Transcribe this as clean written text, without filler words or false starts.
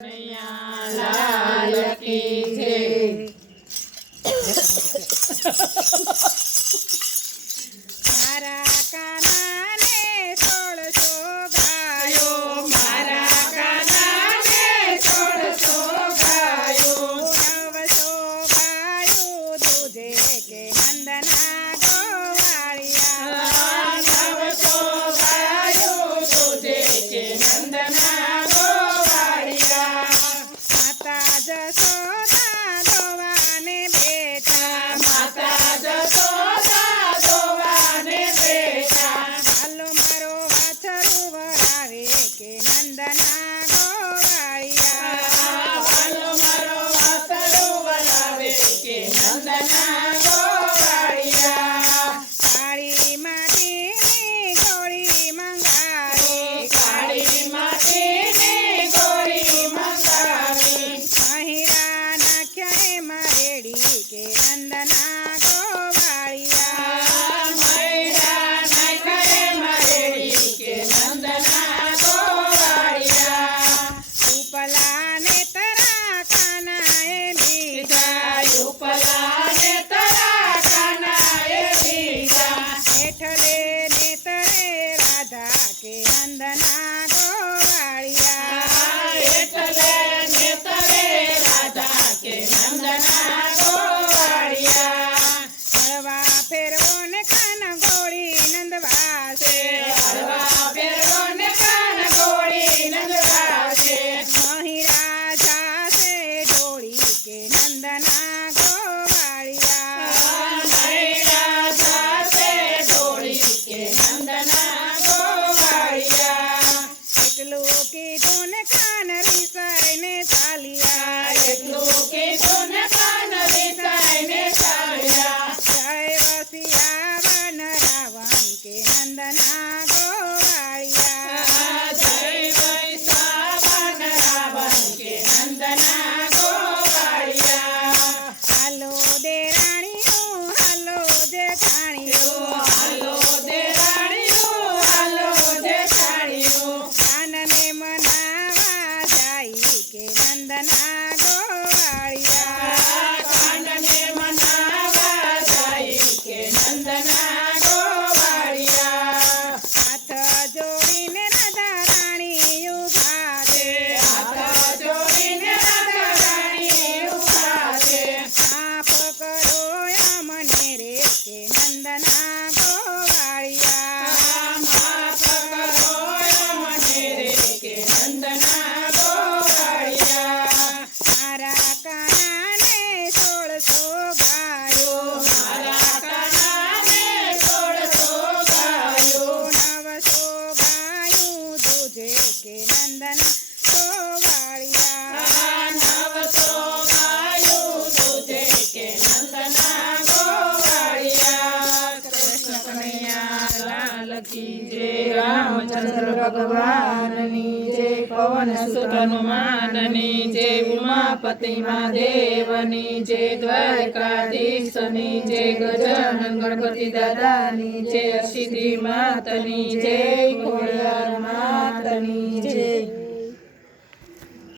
लाल की जय। मारा काना ने 1600 गायो, मारा काना ने 1600 गायो, 900 गायो दूधे के नंदना गोवाळिया, 900 गायो दूधे के नंदना गोवाळिया। माता जसोदा दोवाने बेटा, माता जसोदा दोवाने बेटा, હાલો મારો વાછરું વરાવે કે નંદના ગોવાળિયા, વાલો મારો વાસળો વરાવે કે નંદના ગોવાળિયા। કાળી માટીની ગોળી મંગાવી, કાળી માટીની ગોળી મંગાવી, મહિરા નાખ્યા એમાં રેડી કે નંદના ગોવાળિયા, મૈડા નાખ્યા એમાં રેડી કે નંદના ગોવાળિયા। ઉપલાને તરા કાનાએ લીધા, ઉપલાને તરા કાનાએ લીધા, હેઠલે નેતરે રાધા કે નંદના ગોવાળિયા, એટલે નેતરે રાધા કે નંદના ગોવાળિયા। હળવા ફેરવો ને કાન ગોળી નંદવાસે, હળવા ફેરવો ને કાન ગોળી નંદવાસે, મહિરા જાસે ઢોળી કે નંદના ગોવાળિયા, મૈડા જાશે ઢોળી કે નંદના ગોવાળિયા। એટલું કીધું ને કાન રીસાઈને ચાલ્યા, એટલું કીધું ને કાન વિસાઈને ચાલ્યા, જય વસિયાવન રાવણ કે નંદના ગોવાળિયા, જય વૈશાવન રાવણ કે નંદના ગોવાળિયા। હાલો દેરાણીઓ હાલો જેઠાણીઓ, હાલો દેરાણીઓ હાલો જેઠાણીઓ, કાનને મનાવા જાય કે નંદના ગોવાળિયા, કાનને મનાવા જાય કે નંદના ગોવાળિયા। હાથ જોડીને રાધા રાણી ઊભા છે, હાથ જોડીને રાધા રાણી ઊભા છે, માફ કરો અમને રે કે નંદના ગોવાળિયા, માફ કરો મને રે કે નંદના ગોવાળિયા। મારા કાનાને 1600 ગાયો, મારા કાનાને 1600 ગાયો, 900 ગાયું દૂધે કે નંદના ગોવાળિયા, 900 ગાયો દૂધે કે નંદના ગોવાળિયા। કૃષ્ણ કનૈયા લાલ કી જય, રામચંદ્ર ભગવાનની જય, પવન સુત હનુમાનની જય, ઉમાપતિ મહાદેવની જય, દ્વારકાધીશની જય, ગજાનન ગણપતિ દાદાની જય, સિદ્ધિ માતની જય, ખોડિયાર માતની જય।